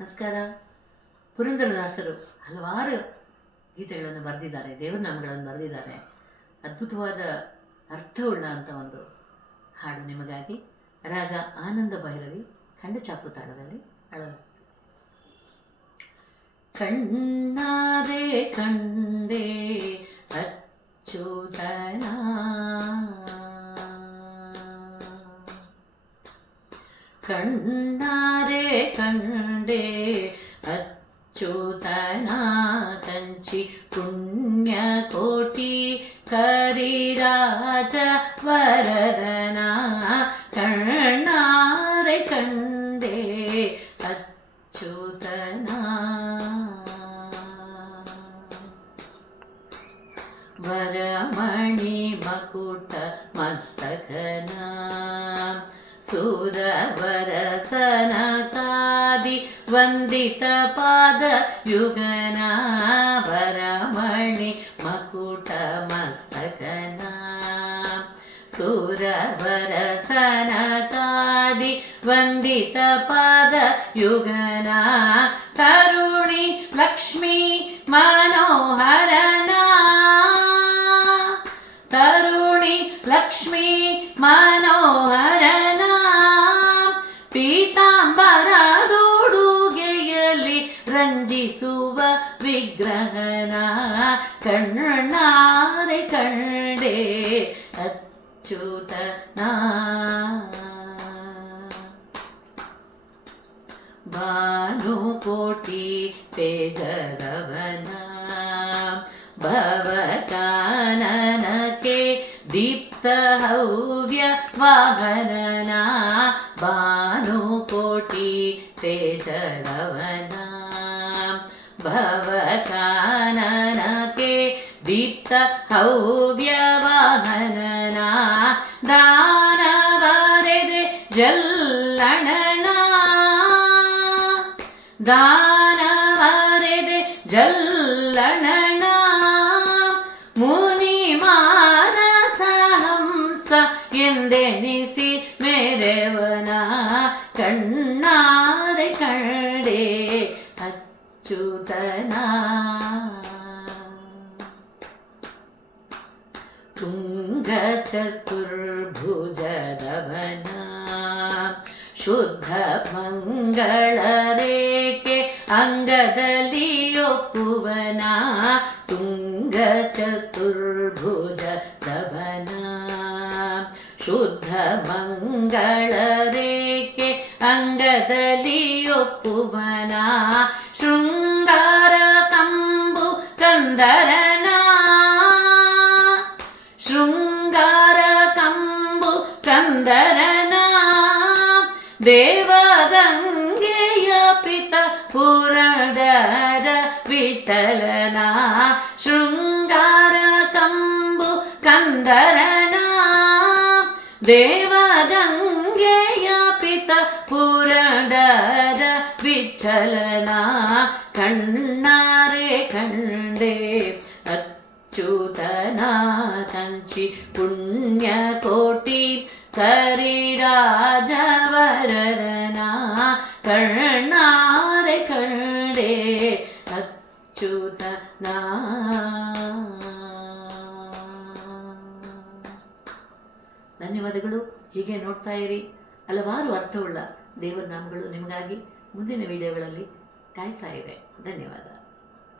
ನಮಸ್ಕಾರ. ಪುರಂದರದಾಸರು ಹಲವಾರು ಗೀತೆಗಳನ್ನು ಬರೆದಿದ್ದಾರೆ, ದೇವರ ನಾಮಗಳನ್ನು ಬರೆದಿದ್ದಾರೆ. ಅದ್ಭುತವಾದ ಅರ್ಥವುಳ್ಳ ಅಂತ ಒಂದು ಹಾಡು ನಿಮಗಾಗಿ. ರಾಗ ಆನಂದ ಭೈರವಿ, ಖಂಡ ಚಾಕು ತಾಳದಲ್ಲಿ ಅಳವಡಿಸಿ. ಕಣ್ಣಾದೆ ಕಂಡೆ ಅಚ್ಚುತನ, ಕಣ್ಣಾರೆ ಕಂಡೆ ಅಚ್ಚುತನ, ಕಂಚಿ ಪುಣ್ಯ ಕೋಟಿ ಕರಿರಾಜ ವರದನ. ಕಣ್ಣಾರೆ ಕಂಡೆ ಅಚ್ಚುತನ, ವರಮಣಿ ಮಕುಟ ಮಸ್ತಕನ, ಸುರವರಸನಕಾದಿ ವಂದಿತ ಪಾದ ಯುಗನ. ವರಮಣಿ ಮಕುಟ ಮಸ್ತಕನ, ಸುರವರಸನಕಾದಿ ವಂದಿತ ಪಾದ ಯುಗನ. ತರುಣಿ ಲಕ್ಷ್ಮೀ ಮನೋಹರನ, ತರುಣಿ ಲಕ್ಷ್ಮೀ ಮನೋಹರನ. ಪೀತಾಂಬರದೊಡುಗೆಯಲ್ಲಿ ರಂಜಿಸುವ ವಿಗ್ರಹನ. ಕಣ್ಣಾರೆ ಕಂಡೆ ಅಚ್ಚುತನ, ಭಾನುಕೋಟಿ ತೇಜದವನ. ಭವಕಾನನಕ್ಕೆ ದೀಪ್ತ ಹವ್ಯ ವಾಹನನ. ಭಾನುಕೋಟಿ ತೇಜದವನ, ಭವಕಾನನಕ್ಕೆ ದೀಪ್ತ ಹವ್ಯ ವಾಹನನ. ದಾನವರೆದೆ ಜಲ್ಲಣನ, ದಾನವರೆದೆ ಜಲ್ಲಣನ. ಮುನಿ ಮಾನಸ ಹಂಸ ಎಂದೆನಿಸಿ ಮೇರೆವನ. ಕಣ್ಣಾರೆ ಕಂಡೆ ಅಚ್ಚುತನ, ತುಂಗ ಚತುರ್ಭುಜದವನ. ಶುದ್ಧ ಮಂಗಳ ರೇಖೆ ಅಂಗದಲ್ಲಿ ಒಪ್ಪುವನ. ತುಂಗ ಚತುರ್ಭುಜದವನ, ಶುದ್ಧ ಮಂಗಳ ರೇಖೆ ಅಂಗದಲ್ಲಿ ಒಪ್ಪುವನ. ಶೃಂಗಾರ ಕಂಬು ಕಂದರನ, ಶೃಂಗಾರ ಕಂಬು ಕಂದರನ. ದೇವಗಂಗೆಯ ಪಿತ ಪುರಂದರ ವಿಠಲನ. ಶೃಂಗಾರ ಕಂಬು ಕಂದರನ, ದೇವಗಂಗೆಯ ಪಿತ ಪುರಂದರ ವಿಠಲನ. ಕಣ್ಣಾರೆ ಕಂಡೆ ಅಚ್ಚುತನ, ಕಂಚಿ ಪುಣ್ಯ ಕೋಟಿ ಕರಿರಾಜ ವರದನ. ಕಣ್ಣಾರೆ ಕಂಡೆ ಅಚ್ಚುತನ. ಧನ್ಯವಾದಗಳು. ಹೀಗೆ ನೋಡ್ತಾ ಇರಿ. ಹಲವಾರು ಅರ್ಥವುಳ್ಳ ದೇವರ ನಾಮಗಳು ನಿಮಗಾಗಿ ಮುಂದಿನ ವಿಡಿಯೋಗಳಲ್ಲಿ ಕಾಯ್ತಾ ಇದೆ. ಧನ್ಯವಾದ.